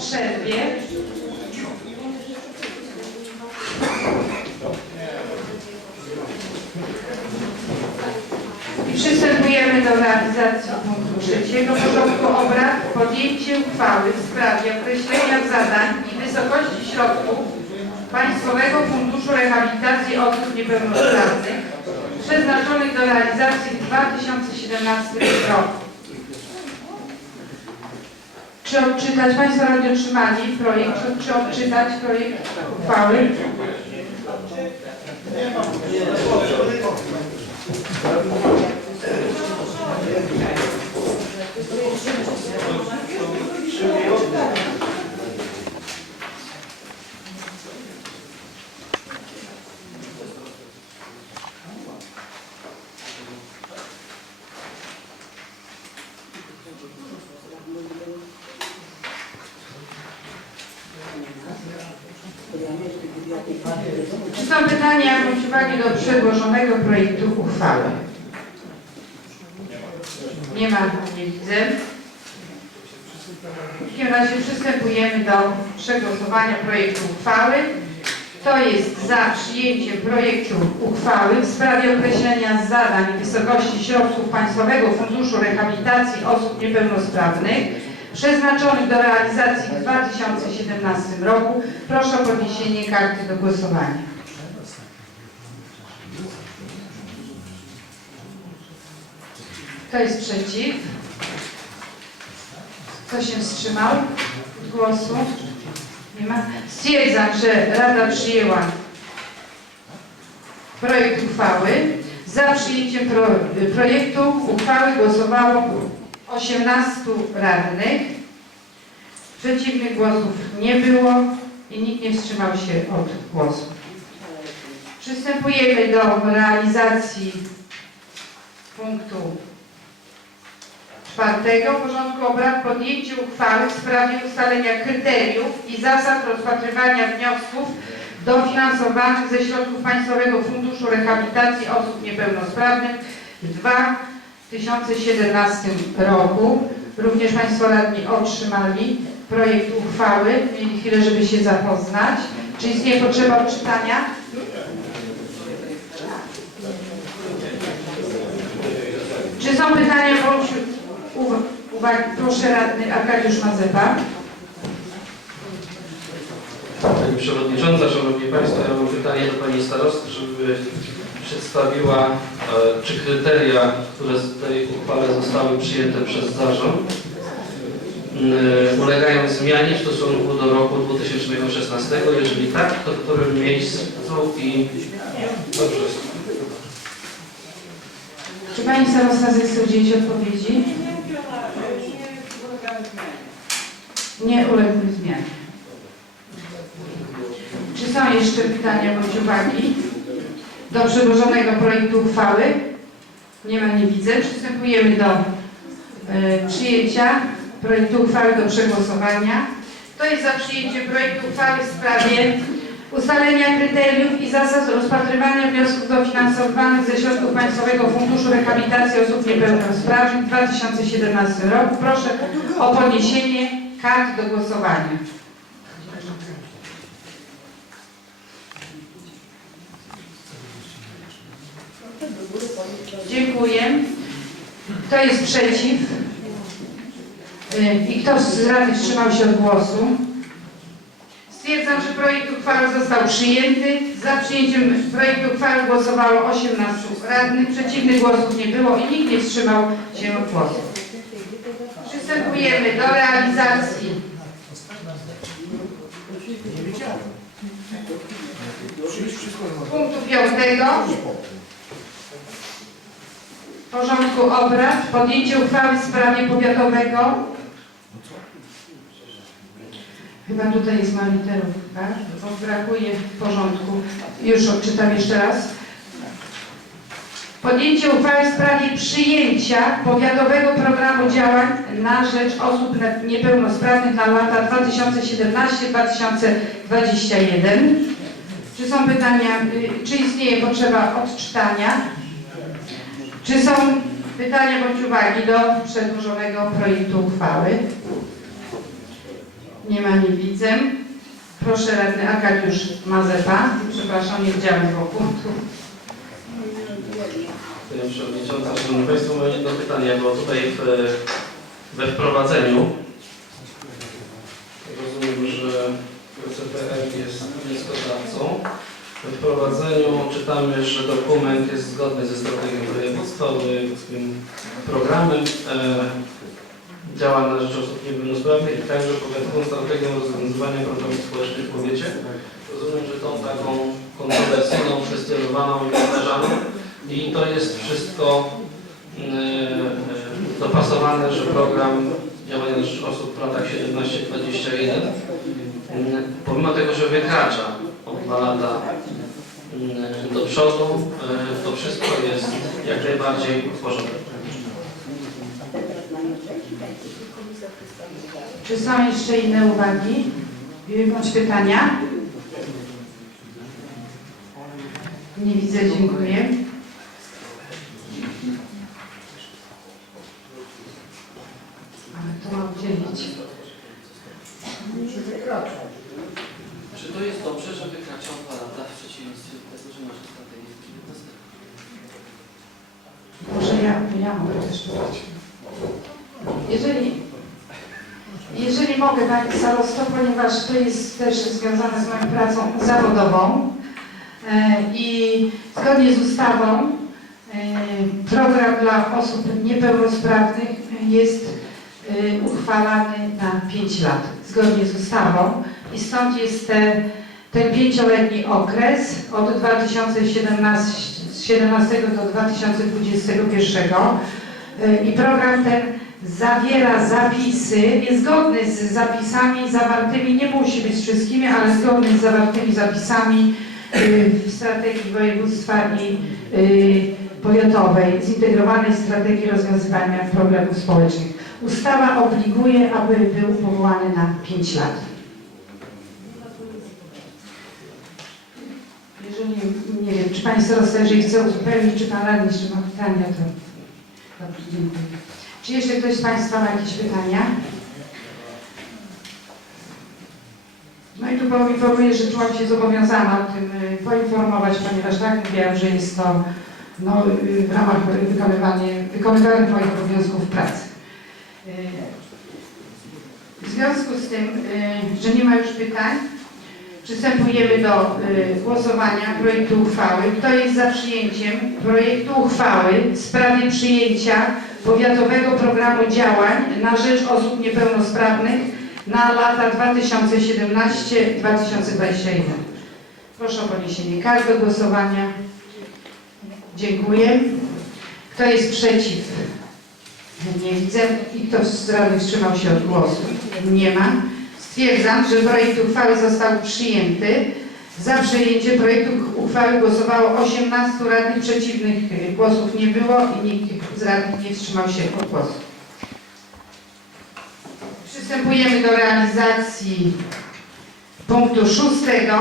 przerwie. I przystępujemy do realizacji punktu trzeciego porządku obrad. Podjęcie uchwały w sprawie określenia zadań i wysokości środków Państwowego Funduszu Rehabilitacji Osób Niepełnosprawnych przeznaczonych do realizacji w 2017 roku. Czy odczytać? Państwo radni otrzymali projekt, czy, czy odczytać projekt uchwały? Czy są pytania bądź uwagi do przedłożonego projektu uchwały? Nie ma, nie widzę. W takim razie przystępujemy do przegłosowania projektu uchwały. Kto jest za przyjęciem projektu uchwały w sprawie określenia zadań wysokości środków Państwowego Funduszu Rehabilitacji Osób Niepełnosprawnych przeznaczonych do realizacji w 2017 roku, proszę o podniesienie karty do głosowania. Kto jest przeciw? Kto się wstrzymał od głosu? Nie ma. Stwierdzam, że Rada przyjęła projekt uchwały. Za przyjęciem pro, projektu uchwały głosowało 18 radnych. Przeciwnych głosów nie było i nikt nie wstrzymał się od głosu. Przystępujemy do realizacji punktu czwartego porządku obrad podjęcie uchwały w sprawie ustalenia kryteriów i zasad rozpatrywania wniosków dofinansowanych ze środków Państwowego Funduszu Rehabilitacji Osób Niepełnosprawnych w 2017 roku. Również Państwo radni otrzymali projekt uchwały, mieli chwilę, żeby się zapoznać. Czy istnieje potrzeba odczytania? Czy są pytania uwa- uwagi? Proszę radny Arkadiusz Mazepa. Pani Przewodnicząca, Szanowni Państwo, ja mam pytanie do Pani Starosty, żeby przedstawiła, e, czy kryteria, które z tej uchwale zostały przyjęte przez zarząd, m, ulegają zmianie w stosunku do roku 2016. Jeżeli tak, to w którym miejscu i... Dobrze. Czy Pani starosta zechce udzielić odpowiedzi? Nie uległy zmianie. Czy są jeszcze pytania bądź uwagi do przedłożonego projektu uchwały? Nie ma, nie widzę. Przystępujemy do e, przyjęcia projektu uchwały do przegłosowania. Kto jest za przyjęciem projektu uchwały w sprawie ustalenia kryteriów i zasad rozpatrywania wniosków dofinansowanych ze środków Państwowego Funduszu Rehabilitacji Osób Niepełnosprawnych w 2017 roku? Proszę o podniesienie kart do głosowania. Dziękuję. Kto jest przeciw? Y, I kto z Rady wstrzymał się od głosu? Stwierdzam, że projekt uchwały został przyjęty. Za przyjęciem projektu uchwały głosowało 18 radnych, przeciwnych głosów nie było i nikt nie wstrzymał się od głosu. Przystępujemy do realizacji punktu piątego porządku obrad. Podjęcie uchwały w sprawie powiatowego Chyba tutaj jest mała literówka, bo brakuje w porządku. Już odczytam jeszcze raz. Podjęcie uchwały w sprawie przyjęcia powiatowego programu działań na rzecz osób niepełnosprawnych na lata 2017-2021. Czy są pytania, y, czy istnieje potrzeba odczytania? Czy są pytania bądź uwagi do przedłożonego projektu uchwały? Nie ma, nie widzę. Proszę radny Arkadiusz Mazepa. Przepraszam, nie widziałem punktu. Panie Przewodnicząca, Szanowni Państwo, mam jedno pytanie, bo tutaj w, we wprowadzeniu rozumiem, że PCPR jest wnioskodawcą. We wprowadzeniu czytamy, że dokument jest zgodny ze strategią wojewódzkim programem e, działań na rzecz osób niepełnosprawnych i także powiatową strategią rozwiązywania problemów społecznych w powiecie. Rozumiem, że tą taką kontrowersyjną, kwestionowaną i powtarzaną i to jest wszystko e, dopasowane, że program działania na rzecz osób w latach 17-21 mm, pomimo tego, że wykracza o dwa lata mm, do przodu, to wszystko jest jak najbardziej w. Czy są jeszcze inne uwagi bądź pytania? Nie widzę, dziękuję. Ale to Czy to jest dobrze, że wykracza o dwa lata w przeciwieństwie do tego, że jest 19? Może ja, ja mogę też powiedzieć. Jeżeli, jeżeli mogę Pani Starosto, ponieważ to jest też związane z moją pracą zawodową e, i zgodnie z ustawą e, program dla osób niepełnosprawnych jest uchwalany na 5 lat, zgodnie z ustawą i stąd jest te, ten pięcioletni okres od 2017 17 do 2021 Y, i program ten zawiera zapisy, jest zgodny z zapisami zawartymi, nie musi być wszystkimi, ale zgodny z zawartymi zapisami y, w strategii województwa i y, powiatowej, zintegrowanej strategii rozwiązywania problemów społecznych. Ustawa obliguje, aby był powołany na 5 lat. Jeżeli, nie wiem, czy Pani starosta, jeżeli chce uzupełnić, czy Pan radny jeszcze ma pytania, to dobrze, dziękuję. Czy jeszcze ktoś z Państwa ma jakieś pytania? No i tu poinformuję, że czułam się zobowiązana o tym y, poinformować, ponieważ tak mówiłam, że jest to no, y, w ramach wykonywania, wykonywania moich obowiązków pracy. W związku z tym, y, że nie ma już pytań, Przystępujemy do y, głosowania projektu uchwały. Kto jest za przyjęciem projektu uchwały w sprawie przyjęcia powiatowego programu działań na rzecz osób niepełnosprawnych na lata 2017-2021? Proszę o podniesienie do głosowania. Dziękuję. Kto jest przeciw? Nie widzę. I kto z radnych wstrzymał się od głosu? Nie ma. Stwierdzam, że projekt uchwały został przyjęty. Za przyjęcie projektu uchwały głosowało 18 radnych, przeciwnych głosów nie było i nikt z radnych nie wstrzymał się od głosu. Przystępujemy do realizacji punktu szóstego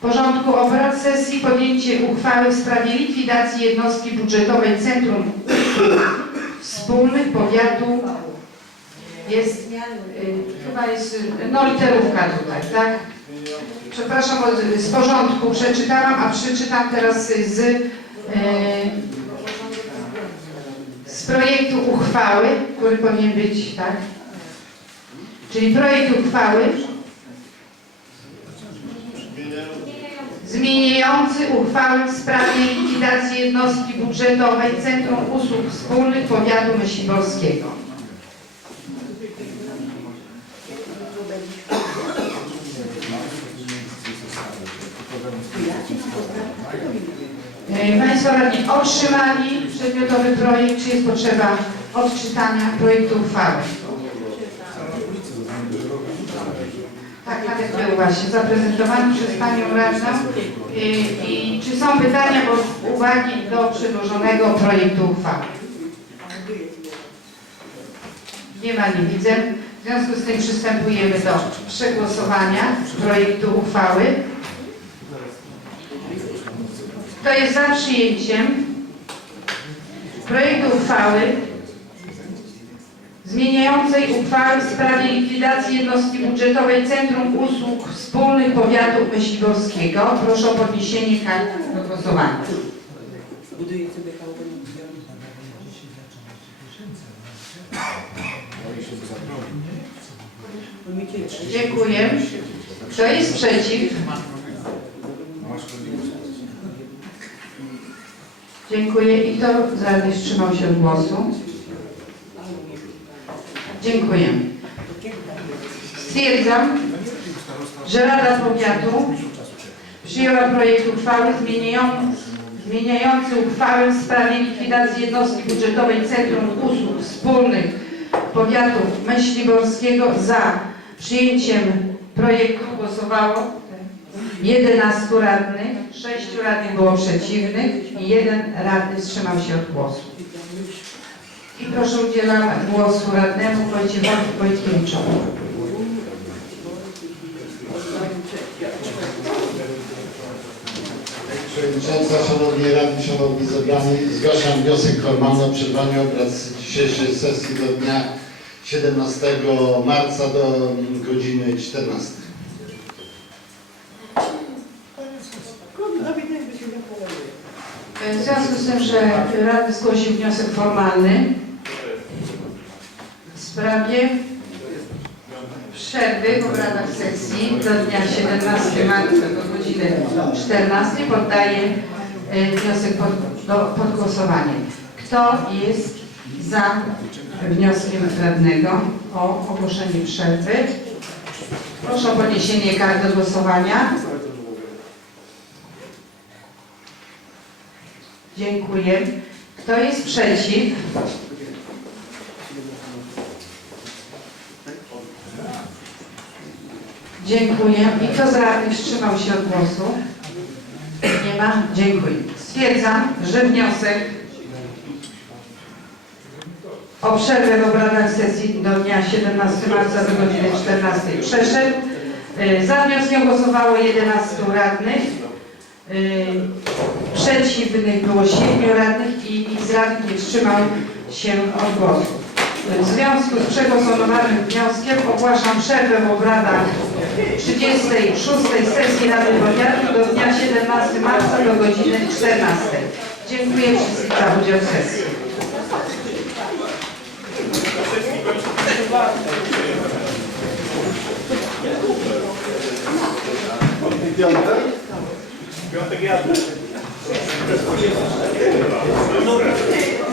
porządku obrad sesji podjęcie uchwały w sprawie likwidacji jednostki budżetowej Centrum Wspólnych Powiatu jest Y, Chyba jest, y, no literówka tutaj, tak? Przepraszam, od- z porządku przeczytałam, a przeczytam teraz z, y, z projektu uchwały, który powinien być, tak? Czyli projekt uchwały zmieniający uchwałę w sprawie likwidacji jednostki budżetowej Centrum Usług Wspólnych Powiatu Myśliborskiego. E, Państwo radni otrzymali przedmiotowy projekt. Czy jest potrzeba odczytania projektu uchwały? Tak, nawet był właśnie zaprezentowany przez Panią Radną. I, I czy są pytania bądź uwagi do przedłożonego projektu uchwały? Nie ma, nie widzę. W związku z tym przystępujemy do przegłosowania projektu uchwały. Kto jest za przyjęciem projektu uchwały zmieniającej uchwały w sprawie likwidacji jednostki budżetowej Centrum Usług Wspólnych Powiatu Myśliborskiego. Proszę o podniesienie kart do głosowania. Dziękuję. Kto jest przeciw? Dziękuję. I kto z radnych wstrzymał się od głosu? Dziękuję. Stwierdzam, że Rada Powiatu przyjęła projekt uchwały zmieniają- zmieniający uchwałę w sprawie likwidacji jednostki budżetowej Centrum Usług Wspólnych Powiatu Myśliborskiego za przyjęciem projektu głosowało 11 radnych, 6 radnych było przeciwnych i jeden radny wstrzymał się od głosu. I proszę udzielam głosu radnemu Wojciechowi Wojtkiewiczowi. Przewodnicząca, Szanowni Radni, Szanowni Zebrani, zgłaszam wniosek formalny o przerwanie obrad dzisiejszej sesji do dnia 17 marca do godziny 14. W związku z tym, że radny zgłosił wniosek formalny sprawie przerwy w obradach sesji do dnia 17 marca do godziny 14 poddaję e, wniosek pod, do, pod głosowanie. Kto jest za wnioskiem radnego o ogłoszenie przerwy? Proszę o podniesienie kart do głosowania. Dziękuję. Kto jest przeciw? Dziękuję. I kto z radnych wstrzymał się od głosu? Nie ma? Dziękuję. Stwierdzam, że wniosek o przerwę w obradach sesji do dnia 17 marca do godziny 14 przeszedł. Y, Za wnioskiem głosowało 11 radnych. Y, Przeciwnych było 7 radnych i nikt z radnych nie wstrzymał się od głosu. W związku z przegłosowanym wnioskiem ogłaszam przerwę w obradach 36 sesji Rady Powiatu do dnia 17 marca do godziny 14. Dziękuję wszystkim za udział w sesji. Piątek no, no, no.